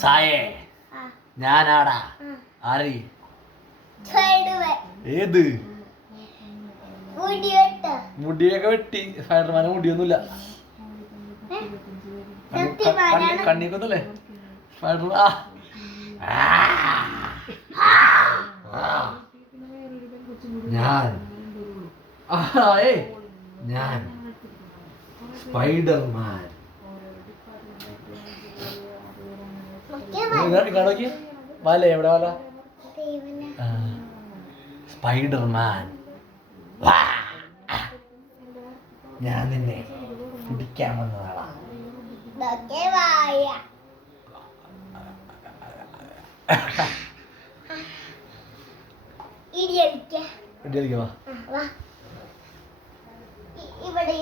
സായേ ഞാനാടാ. ആരി ഏത് മുടിയൊക്കെ വെട്ടി. സ്പൈഡർമാനെ മുടിയൊന്നുമില്ല. കണ്ണിക്കൊന്നല്ലേ സ്പൈഡർമാൻ. ഞാൻ ഞാൻ സ്പൈഡർമാൻ. കാണോക്കി വല എവിടെ വല? സ്പൈഡർമാൻ. ഞാൻ നിന്നെ പിടിക്കാൻ വന്നതാടാ. ഇടിയടിക്കവാ ഇവിടെ